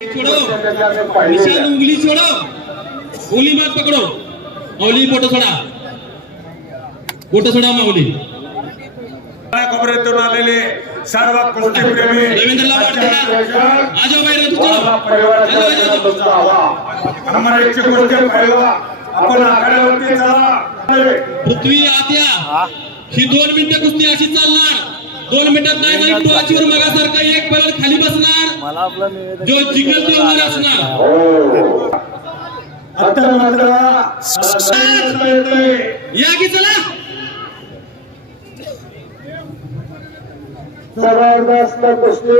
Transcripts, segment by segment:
छोड़ो, निशान उंगली छोड़ो, उंगली मत पकड़ो, मौली फोटो छोड़ा मौली। खबरेतून आलेले सर्व कुस्तीप्रेमी रवींद्रला वाटतं आ जाओ बाहेर चलो नंबर 1 चे कुस्ती पहिला आपण आखाड्यावरती चला पृथ्वी आत्या ही 2 मिनिटं कुस्ती अशी चालणार 2 मिनिटात नाही जाईल टॉचवर मगासारखा एक पैलवान खाली बसणार जो जिंकल तो वर असणार आता मात्र या की चला जबरदस्त कुस्ती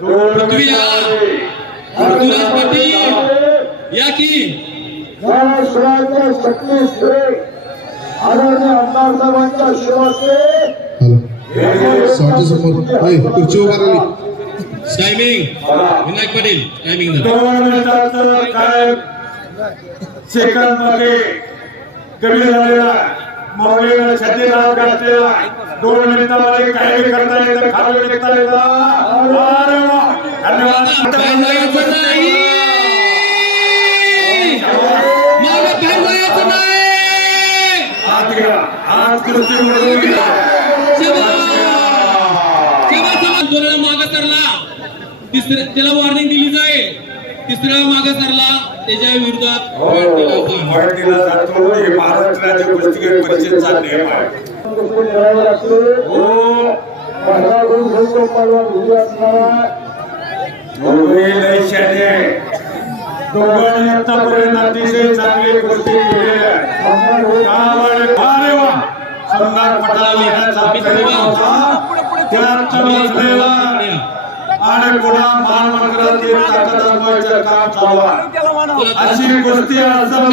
पृथ्वी ऋतुराज पाटील या की महाराष्ट्राच्या छत्तीसगड आदरणीय आमदार साहेबांच्या शिवासे समोर खुर्ची उभारली टायमिंग विनायक पाटील टायमिंग 2 मिनिटाचं काय सेकंद मध्ये कमी झालेला मौलीला छत्तीला घातलेला 2 मिनिटांमध्ये काही करता येतं खाली टेकता येतं अरे वा धन्यवाद बाहेर जायचं नाही मागे बाहेर जायचं नाही हात घ्या हात कुस्ती उडवून घ्या दोन मागे सरला तिसऱ्या त्याला वॉर्निंग दिली जाईल तिसऱ्या मागे सरला त्याच्या विरोधात वाढ दिला जातो हे महाराष्ट्राच्या कुस्तीगीर परिषदेचा नियम आहे हो दोघांनी आतापर्यंत अतिशय चांगली कुस्ती केली आहे सम्राट पटाला येण्याचा प्रयत्न होता त्यात बसलेला आणि पुन्हा महामंडळातील ताकद दाखवायचं काम चालू आहे अशी कुस्ती असं सर्व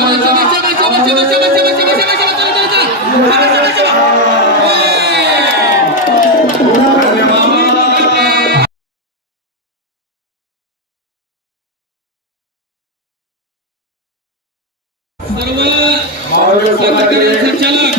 संचालक